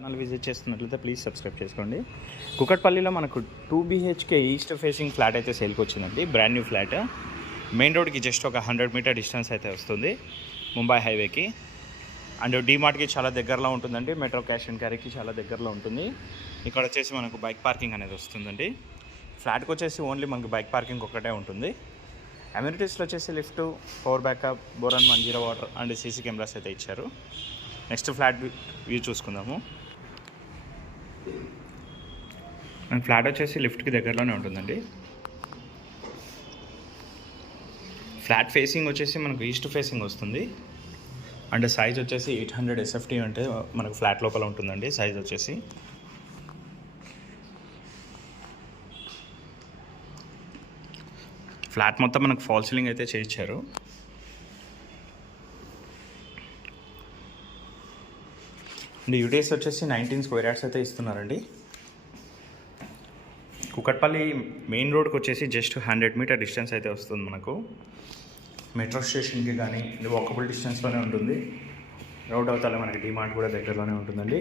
Channel visit చేస్తున్నట్లయితే please subscribe చేసుకోండి. కుకట్పల్లిలో మనకు 2 BHK ఈస్ట్ ఫేసింగ్ ఫ్లాట్ అయితే సేల్కి వచ్చిందండి. Brand new flat. మెయిన్ రోడ్కి జస్ట్ ఒక 100 మీటర్ డిస్టెన్స్ అయితే వస్తుంది ముంబై హైవేకి. అండ్ డీమార్ట్కి చాలా దగ్గరలో ఉంటుందండి. మెట్రో క్యాష్ అండ్ క్యారీకి చాలా దగ్గరలో ఉంటుంది. ఇక్కడ వచ్చేసి మనకు బైక్ పార్కింగ్ అనేది వస్తుందండి. ఫ్లాట్కి వచ్చేసి ఓన్లీ మనకు బైక్ పార్కింగ్ ఒక్కటే ఉంటుంది. అమ్యూనిటీస్లో వచ్చేసి లిఫ్ట్, పవర్ బ్యాకప్, బోరన్ 10 వాటర్ అండ్ సీసీ కెమెరాస్ అయితే ఇచ్చారు. నెక్స్ట్ ఫ్లాట్ వ్యూ చూసుకుందాము. అండ్ ఫ్లాట్ వచ్చేసి లిఫ్ట్కి దగ్గరలోనే ఉంటుందండి. ఫ్లాట్ ఫేసింగ్ వచ్చేసి మనకు ఈస్ట్ ఫేసింగ్ వస్తుంది. అండ్ సైజ్ వచ్చేసి 800 SFT అంటే మనకు ఫ్లాట్ లోపల ఉంటుందండి. సైజ్ వచ్చేసి ఫ్లాట్ మొత్తం మనకు ఫాల్ సీలింగ్ అయితే చేయించారు. అండ్ యూటీఎస్ వచ్చేసి 19 స్క్వేర్ యార్డ్స్ అయితే ఇస్తున్నారండి. కుకట్పల్లి మెయిన్ రోడ్కి వచ్చేసి జస్ట్ 100 మీటర్ డిస్టెన్స్ అయితే వస్తుంది మనకు. మెట్రో స్టేషన్కి కానీ ఇది వాకబుల్ డిస్టెన్స్లోనే ఉంటుంది. రోడ్ అవతల మనకి డిమార్ట్ కూడా దగ్గరలోనే ఉంటుందండి.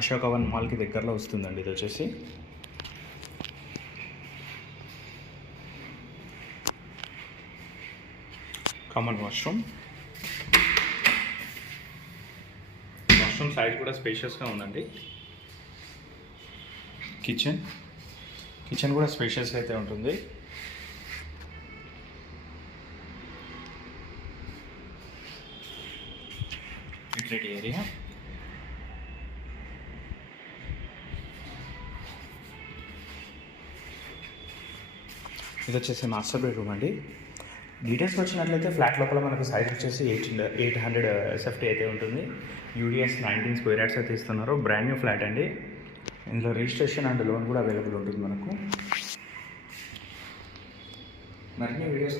అశోకవన్ మాల్కి దగ్గరలో వస్తుందండి. ఇది వచ్చేసి కామన్ వాష్రూమ్ సైజ్ కూడా స్పేషియస్గా ఉందండి. కిచెన్ కూడా స్పేషియస్గా అయితే ఉంటుంది. యూటిలిటీ ఏరియా, ఇది వచ్చేసి మాస్టర్ బెడ్రూమ్ అండి. డీటెయిల్స్ వచ్చినట్లయితే ఫ్లాట్ లోపల మనకు సైజ్ వచ్చేసి 800 SFT అయితే ఉంటుంది. యూడిఎస్ 19 స్క్వేర్ యార్డ్స్ అయితే ఇస్తున్నారు. బ్రాండ్ న్యూ ఫ్లాట్ అండి. ఇందులో రిజిస్ట్రేషన్ అండ్ లోన్ కూడా అవైలబుల్ ఉంటుంది మనకు. మరిన్ని వీడియోస్